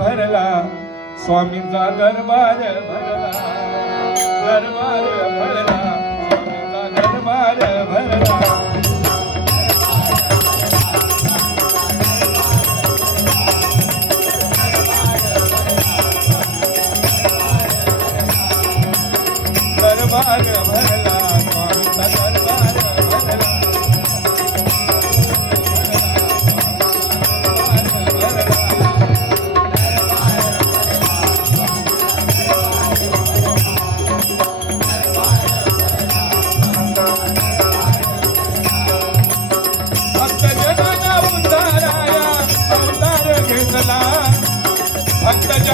भरला स्वामींचा दरबार भरला दरबार भरला स्वामींचा दरबार भरला. दरबार भरला.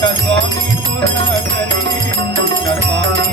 कर्मानी पूर्ण करी कर्मानी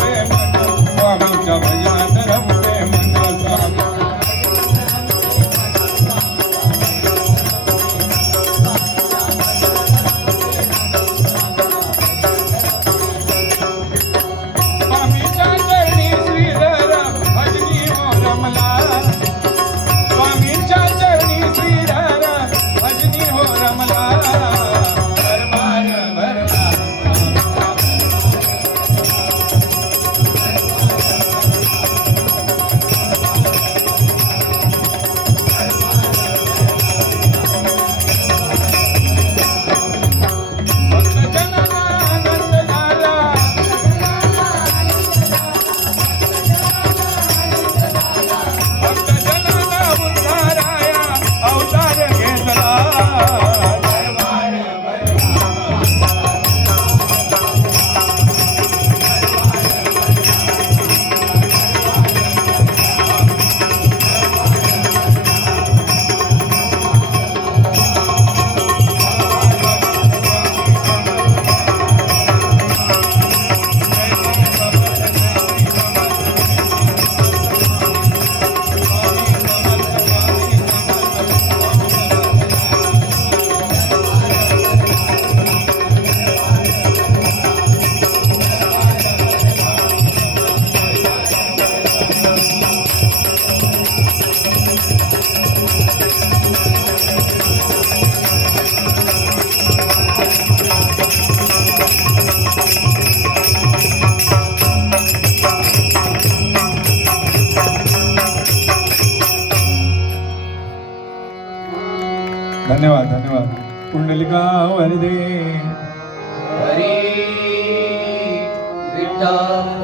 धन्यवाद धन्यवाद. कुंडलिका वरदे हरी विठ्ठल.